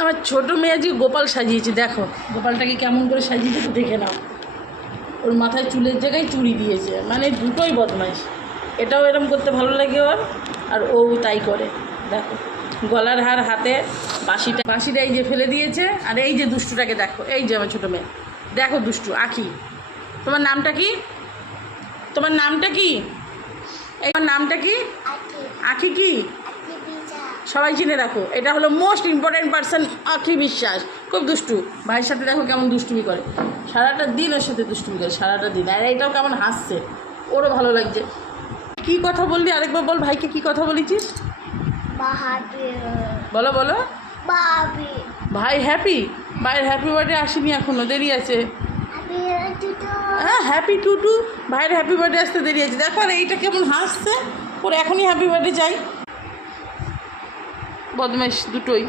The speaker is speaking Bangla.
আমার ছোটো মেয়ে আজকে গোপাল সাজিয়েছে, দেখো গোপালটাকে কেমন করে সাজিয়েছে তো দেখে নাও। ওর মাথায় চুলের জায়গায় চুড়ি দিয়েছে, মানে দুটোই বদমাইশ। এটাও এরম করতে ভালো লাগে ওর, আর ও তাই করে। দেখো গলার হার, হাতে বাঁশিটা এই যে ফেলে দিয়েছে। আর এই যে দুষ্টুটাকে দেখো, এই যে আমার ছোটো মেয়ে, দেখো দুষ্টু আঁখি। তোমার নামটা কি? তোমার নামটা কি? আমার নামটা কি? আঁখি। কি সবাই চিনে রাখো, এটা হলো মোস্ট ইম্পর্ট্যান্ট পার্সন আঁখি বিশ্বাস। খুব দুষ্টু, ভাইয়ের সাথে দেখো কেমন দুষ্টুমি করে, সারাটা দিন ওর সাথে দুষ্টুমি করে সারাটা দিন। আর এইটাও কেমন হাসছে, ওরও ভালো লাগছে। কি কথা বললি আরেকবার বল, ভাইকে কি কথা বলেছিস? বলো বলো। ভাই হ্যাপি? ভাইয়ের হ্যাপি বার্থডে আসেনি এখনো, দেরি আছে। হ্যাঁ হ্যাপি টু ভাইয়ের হ্যাপি বার্থডে আসতে দেরি আছে। দেখো আর এইটা কেমন হাসছে, ওর এখনই হ্যাপি বার্থডে চাই। বদমাইশ দুটোই।